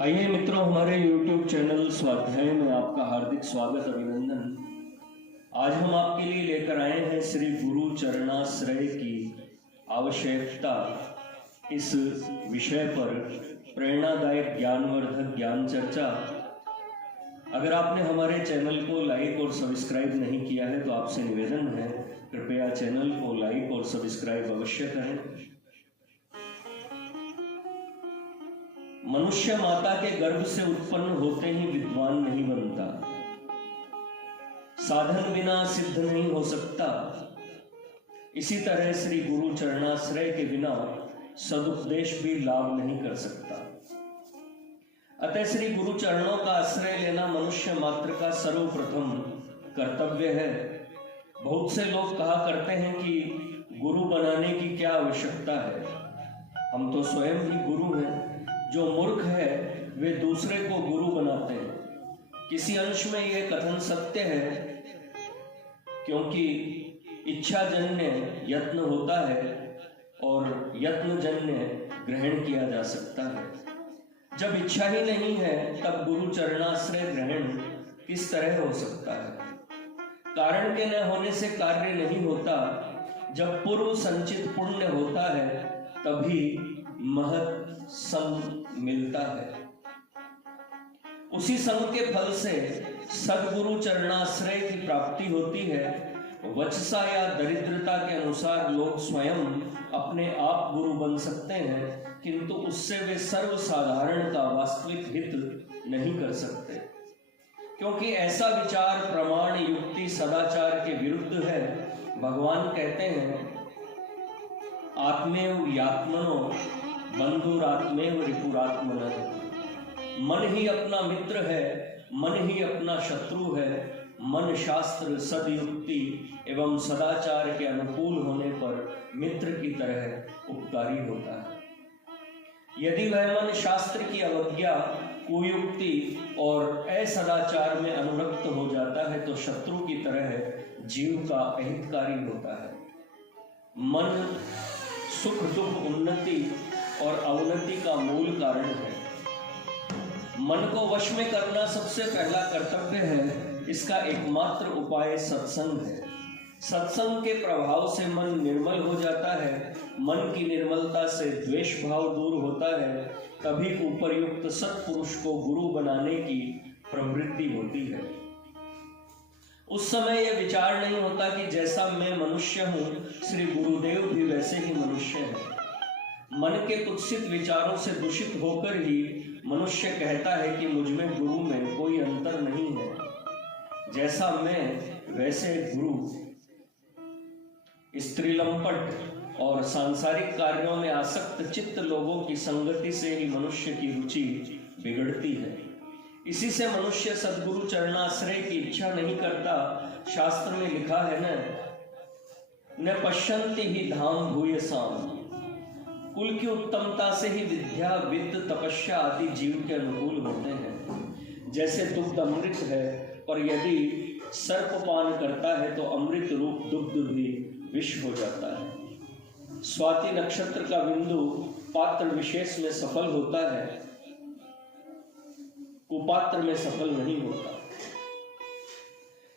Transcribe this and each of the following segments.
आइए मित्रों, हमारे YouTube चैनल स्वाध्याय में आपका हार्दिक स्वागत अभिनंदन। आज हम आपके लिए लेकर आए हैं श्री गुरु चरणाश्रय की आवश्यकता इस विषय पर प्रेरणादायक ज्ञानवर्धक ज्ञान चर्चा। अगर आपने हमारे चैनल को लाइक और सब्सक्राइब नहीं किया है तो आपसे निवेदन है, कृपया चैनल को लाइक और सब्सक्राइब अवश्य करें। मनुष्य माता के गर्भ से उत्पन्न होते ही विद्वान नहीं बनता, साधन बिना सिद्ध नहीं हो सकता। इसी तरह श्री गुरु चरणाश्रय के बिना सदुपदेश भी लाभ नहीं कर सकता। अतः श्री गुरु चरणों का आश्रय लेना मनुष्य मात्र का सर्वप्रथम कर्तव्य है। बहुत से लोग कहा करते हैं कि गुरु बनाने की क्या आवश्यकता है, हम तो स्वयं ही गुरु हैं। जो मूर्ख है वे दूसरे को गुरु बनाते हैं। किसी अंश में यह कथन सत्य है, क्योंकि इच्छाजन्य यत्न होता है और यत्नजन्य ग्रहण किया जा सकता है। जब इच्छा ही नहीं है तब गुरु चरणाश्रय ग्रहण किस तरह हो सकता है। कारण के न होने से कार्य नहीं होता। जब पूर्व संचित पुण्य होता है तभी महत् संग मिलता है। उसी संग के फल से सद्गुरु चरणाश्रय की प्राप्ति होती है। वचसा या दरिद्रता के अनुसार लोग स्वयं अपने आप गुरु बन सकते हैं, किंतु उससे वे सर्वसाधारण का वास्तविक हित नहीं कर सकते, क्योंकि ऐसा विचार प्रमाण युक्ति सदाचार के विरुद्ध है। भगवान कहते हैं, आत्मेव यात्मनो बंधुरात्मेव रिपुरात्मनः। मन ही अपना मित्र है, मन ही अपना शत्रु है। मन शास्त्र सदयुक्ति एवं सदाचार के अनुकूल होने पर मित्र की तरह उपकारी होता है। यदि वह मन शास्त्र की अवज्ञा, कुयुक्ति और असदाचार में अनुरक्त हो जाता है तो शत्रु की तरह जीव का अहितकारी होता है। मन सुख दुख उन्नति और अवनति का मूल कारण है। मन को वश में करना सबसे पहला कर्तव्य है। इसका एकमात्र उपाय सत्संग है। सत्संग के प्रभाव से मन निर्मल हो जाता है। मन की निर्मलता से द्वेष भाव दूर होता है। तभी उपर्युक्त सत्पुरुष को गुरु बनाने की प्रवृत्ति होती है। उस समय यह विचार नहीं होता कि जैसा मैं मनुष्य हूँ, श्री गुरुदेव भी वैसे ही मनुष्य हैं। मन के कुत्सित विचारों से दूषित होकर ही मनुष्य कहता है कि मुझ में गुरु में कोई अंतर नहीं है, जैसा मैं वैसे गुरु। स्त्रीलंपट और सांसारिक कार्यों में आसक्त चित्त लोगों की संगति से ही मनुष्य की रुचि बिगड़ती है। इसी से मनुष्य सद्गुरु चरणाश्रय की इच्छा नहीं करता। शास्त्र में लिखा है न पश्यन्ति ही धाम भूयसाम। कुल की उत्तमता से ही विद्या वित्त तपस्या आदि जीव के अनुकूल होते हैं। जैसे दुग्ध अमृत है, और यदि सर्पपान करता है तो अमृत रूप दुग्ध भी विष हो जाता है। स्वाति नक्षत्र का बिंदु पात्र विशेष में सफल होता है, कुपात्र में सफल नहीं होता।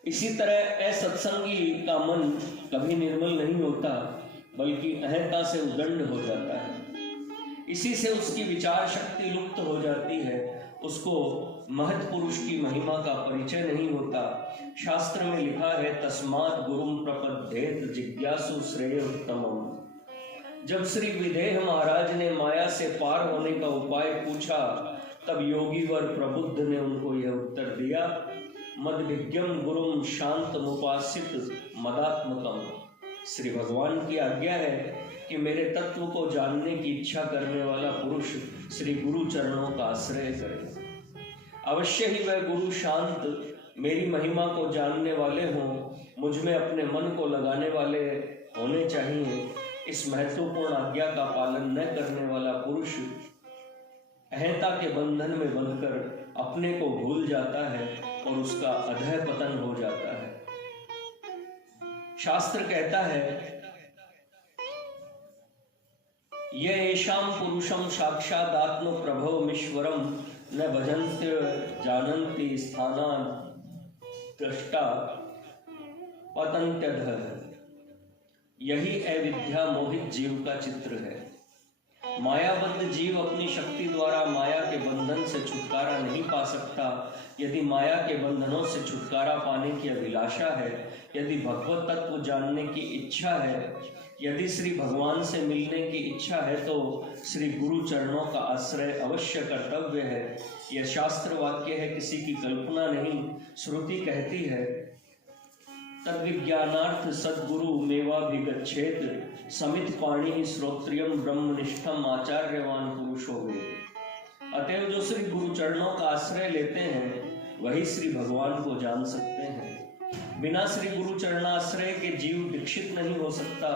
इसी तरह असत्संगी का मन कभी निर्मल नहीं होता, बल्कि अहंता से उदंड हो जाता है। इसी से उसकी विचार शक्ति लुप्त हो जाती है। उसको महत् पुरुष की महिमा का परिचय नहीं होता। शास्त्र में लिखा है, तस्मात् गुरुम प्रपद्येत जिज्ञासु श्रेय उत्तमम्। जब श्री विदेह महाराज ने माया से पार होने का उपाय पूछा, तब योगी वर प्रबुद्ध ने उनको यह उत्तर दिया, मद्भिज्ञम गुरुम शांत मुपासित मदात्मकम। श्री भगवान की आज्ञा है कि मेरे तत्व को जानने की इच्छा करने वाला पुरुष श्री गुरु चरणों का आश्रय करे। अवश्य ही वह गुरु शांत मेरी महिमा को जानने वाले हों, मुझ में अपने मन को लगाने वाले होने चाहिए। इस महत्वपूर्ण आज्ञा का पालन न करने वाला पुरुष अहंता के बंधन में बंधकर अपने को भूल जाता है और उसका अधः पतन हो जाता है। शास्त्र कहता है, ये येषां पुरुषं साक्षादात्म प्रभवमीश्वरं न भजन्त्य जानन्ति स्थानान् दृष्टा पतन्त्यधः। यही अविद्या मोहित जीव का चित्र है। मायाबद्ध जीव अपनी शक्ति द्वारा माया के बंधन से छुटकारा नहीं पा सकता। यदि माया के बंधनों से छुटकारा पाने की अभिलाषा है, यदि भगवत तत्व जानने की इच्छा है, यदि श्री भगवान से मिलने की इच्छा है, तो श्री गुरु चरणों का आश्रय अवश्य कर्तव्य है। यह शास्त्र वाक्य है, किसी की कल्पना नहीं। श्रुति कहती है, तद्विज्ञानार्थ सद्गुरु मेवाभिगच्छेत समित पाणि श्रोत्रियम ब्रह्मनिष्ठम आचार्यवान पुरुषो वेद। अतएव जो श्री गुरु चरणों का आश्रय लेते हैं, वही श्री भगवान को जान सकते हैं। बिना श्री गुरु चरणाश्रय के जीव दीक्षित नहीं हो सकता।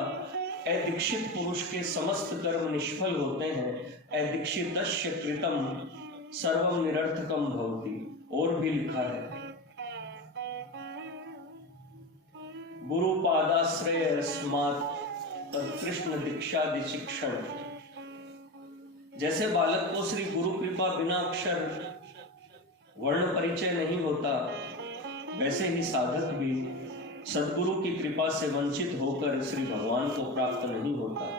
अदीक्षित पुरुष के समस्त कर्म निष्फल होते हैं। अदीक्षितस्य कृतम सर्वं निरर्थकम भवति। और भी लिखा है, गुरु पादाश्रय अस्मात् कृष्ण दीक्षादि शिक्षण। जैसे बालक को श्री गुरु कृपा बिना अक्षर वर्ण परिचय नहीं होता, वैसे ही साधक भी सद्गुरु की कृपा से वंचित होकर श्री भगवान को प्राप्त नहीं होता।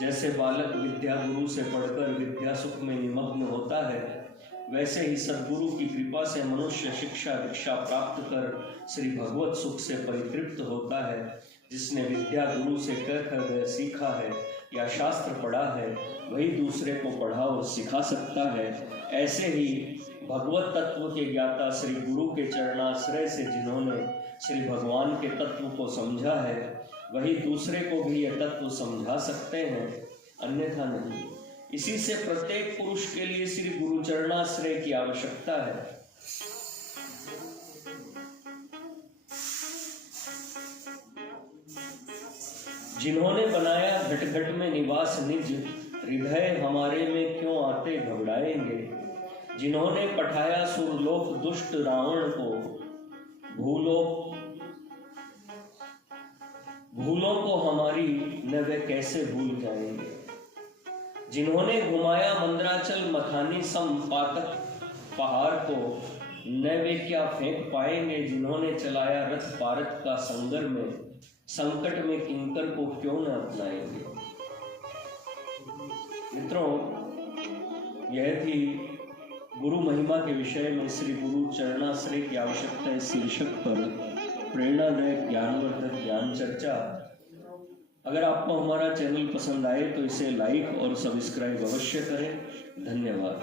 जैसे बालक विद्या गुरु से पढ़कर विद्या सुख में निमग्न होता है, वैसे ही सद्गुरु की कृपा से मनुष्य शिक्षा दीक्षा प्राप्त कर श्री भगवत सुख से परितृप्त होता है। जिसने विद्या गुरु से कर सीखा है या शास्त्र पढ़ा है, वही दूसरे को पढ़ा और सिखा सकता है। ऐसे ही भगवत तत्व के ज्ञाता श्री गुरु के चरणाश्रय से जिन्होंने श्री भगवान के तत्व को समझा है, वही दूसरे को भी यह तत्व समझा सकते हैं, अन्यथा नहीं। इसी से प्रत्येक पुरुष के लिए श्री गुरु चरणाश्रय की आवश्यकता है। जिन्होंने बनाया घट घट में निवास निज, हृदय हमारे में क्यों आते घबराएंगे। जिन्होंने पठाया सुरलोक दुष्ट रावण को, भूलों को हमारी न वे कैसे भूल जाएंगे। जिन्होंने घुमाया मंदराचल मथानी सम पातक पहाड़ को, न वे क्या फेंक पाएंगे। जिन्होंने चलाया रथ पारत का संगर में, संकट में किंकर को क्यों न अपनाएंगे। मित्रों, यह थी गुरु महिमा के विषय में श्री गुरु चरणाश्रय की आवश्यकता इस शीर्षक पर प्रेरणादायक ज्ञानवर्धक ज्ञान चर्चा। अगर आपको हमारा चैनल पसंद आए तो इसे लाइक और सब्सक्राइब अवश्य करें। धन्यवाद।